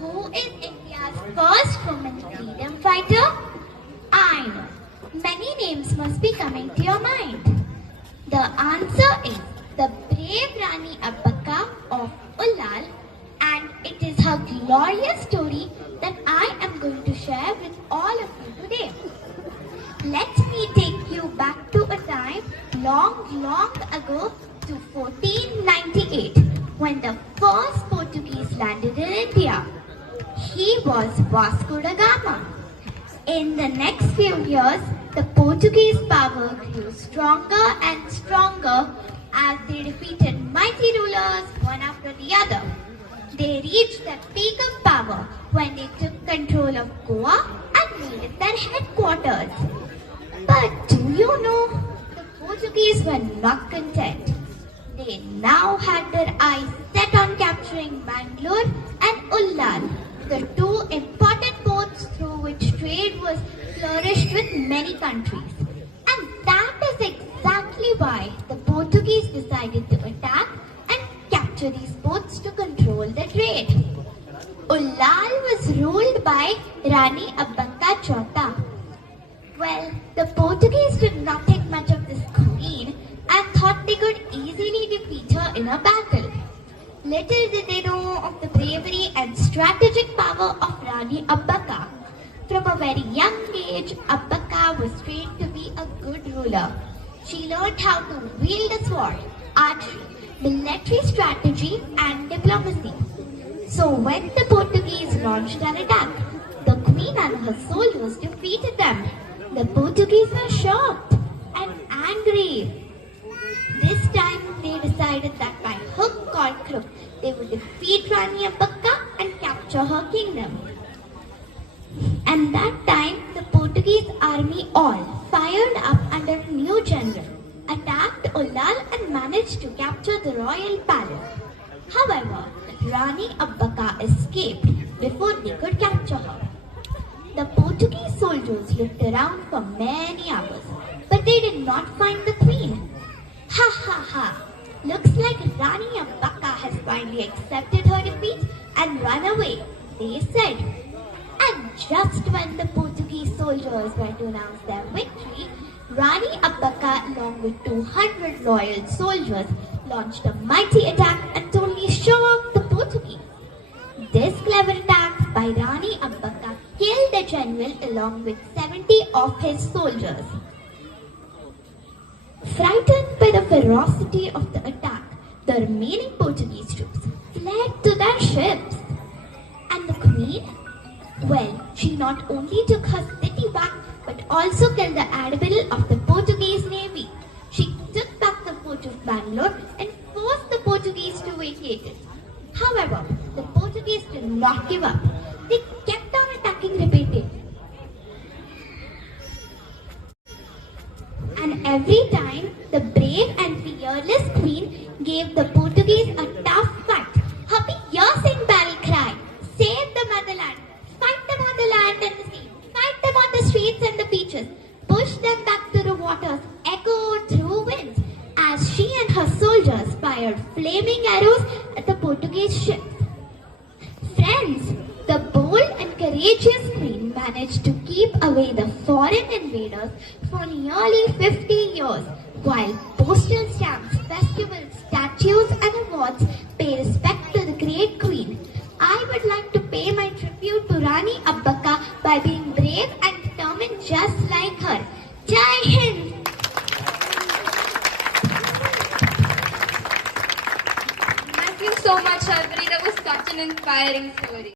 Who is India's first woman freedom fighter? I know. Many names must be coming to your mind. The answer is the brave Rani Abbaka of Ullal, and it is her glorious story that I am going to share with all of you today. Let me take you back to a time long ago to 1498 when the first Portuguese landed in India. He was Vasco da Gama. In the next few years, the Portuguese power grew stronger and stronger as they defeated mighty rulers one after the other. They reached the peak of power when they took control of Goa and made it their headquarters. But do you know, the Portuguese were not content. They now had their eyes set on capturing Bangalore and Ullal, the two important ports through which trade was flourished with many countries. And that is exactly why the Portuguese decided to attack and capture these ports to control the trade. Ullal was ruled by Rani Abbaka Chota. Well, the Portuguese did not think much of this queen and thought they could easily defeat her in a battle. Little did they know of the bravery and strategic power of Rani Abbaka. From a very young age, Abbaka was trained to be a good ruler. She learned how to wield a sword, archery, military strategy and diplomacy. So when the Portuguese launched an attack, the queen and her soldiers defeated them. The Portuguese were shocked and angry. This time they decided that by hook or crook they would defeat Rani Abbaka and capture her kingdom. And that time the Portuguese army all fired up under a new general, attacked Ullal and managed to capture the royal palace. However, Rani Abbaka escaped before they could capture her. The Portuguese soldiers looked around for many hours, but they did not find the queen. Ha ha ha! Looks like Rani Abbaka has finally accepted her defeat and run away, they said. And just when the Portuguese soldiers were to announce their victory, Rani Abbaka along with 200 loyal soldiers launched a mighty attack and totally shocked the Portuguese. This clever attack by Rani Abbaka killed the general along with 70 of his soldiers. Frightened by the ferocity of the attack, the remaining Portuguese troops fled to their ships. And the queen? Well, she not only took her city back, but also killed the admiral of the Portuguese navy. She took back the fort of Bangalore and forced the Portuguese to vacate it. However, the Portuguese did not give up. They kept on attacking repeatedly. And every time, the brave and fearless queen gave the Portuguese a tough fight. Her piercing battle cry, "Save the motherland! Fight them on the land and the sea! Fight them on the streets and the beaches! Push them back to the waters!" echoed through winds as she and her soldiers fired flaming arrows at the Portuguese ships. Friends, the bold and courageous queen managed to keep away the foreign invaders for nearly 50 years, while postal stamps, festivals, statues and awards pay respect to the great queen. I would like to pay my tribute to Rani Abbaka by being brave and determined just like her. Jai Hind! Thank you so much, Shalvari. That was such an inspiring story.